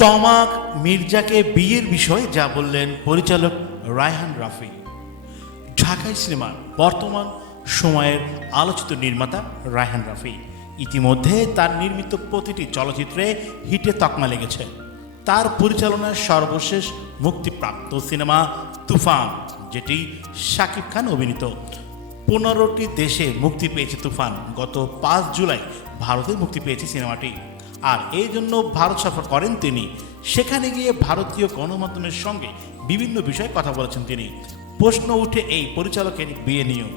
তমাক মির্জাকে বিয়ের বিষয়ে যা বললেন পরিচালক রায়হান রাফি। ঢাকাই সিনেমার বর্তমান সময়ের আলোচিত নির্মাতা রায়হান রাফি। ইতিমধ্যে তার নির্মিত প্রতিটি চলচ্চিত্রে হিটে তকমা লেগেছে। তার পরিচালনার সর্বশেষ মুক্তিপ্রাপ্ত সিনেমা তুফান, যেটি শাকিব খান অভিনীত। পনেরোটি দেশে মুক্তি পেয়েছে তুফান। গত পাঁচ জুলাই ভারতে মুক্তি পেয়েছে সিনেমাটি। আর এই জন্য ভারত সফর করেন তিনি। সেখানে গিয়ে ভারতীয় গণমাধ্যমের সঙ্গে বিভিন্ন বিষয়ে কথা বলেছেন তিনি। প্রশ্ন উঠে এই পরিচালকের বিয়ে নিয়েও।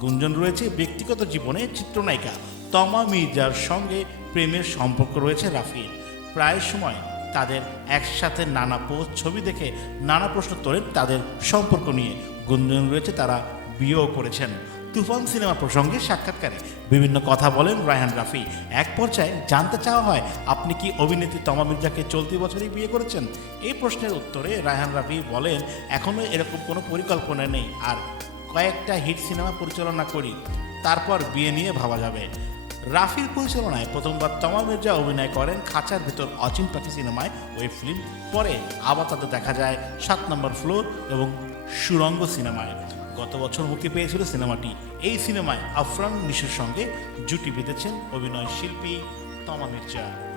গুঞ্জন রয়েছে ব্যক্তিগত জীবনে চিত্রনায়িকা তমা মির্জার সঙ্গে প্রেমের সম্পর্ক রয়েছে রাফির। প্রায় সময় তাদের একসাথে নানা পোস্ট, ছবি দেখে নানা প্রশ্ন তোলেন তাদের সম্পর্ক নিয়ে। গুঞ্জন রয়েছে তারা বিয়েও করেছেন। তুফান সিনেমা প্রসঙ্গে সাক্ষাৎকারে বিভিন্ন কথা বলেন রায়হান রাফি। এক পর্যায়ে জানতে চাওয়া হয়, আপনি কি অভিনেত্রী তমা মির্জাকে চলতি বছরই বিয়ে করেছেন? এই প্রশ্নের উত্তরে রায়হান রাফি বলেন এখনও এরকম কোনো পরিকল্পনা নেই, আর কয়েকটা হিট সিনেমা পরিচালনা করি, তারপর বিয়ে নিয়ে ভাবা যাবে। রাফির পরিচালনায় প্রথমবার তমা মির্জা অভিনয় করেন খাঁচার ভেতর অচিন পাখি সিনেমায় ওয়েব ফিল্ম। পরে আবার তাদের দেখা যায় সাত নম্বর ফ্লোর এবং সুরঙ্গ সিনেমায়। গত বছর মুক্তি পেয়েছিল সিনেমাটি। এই সিনেমায় আফরান নিশোর সঙ্গে জুটি বেঁধেছেন অভিনয় শিল্পী তমা মির্জা।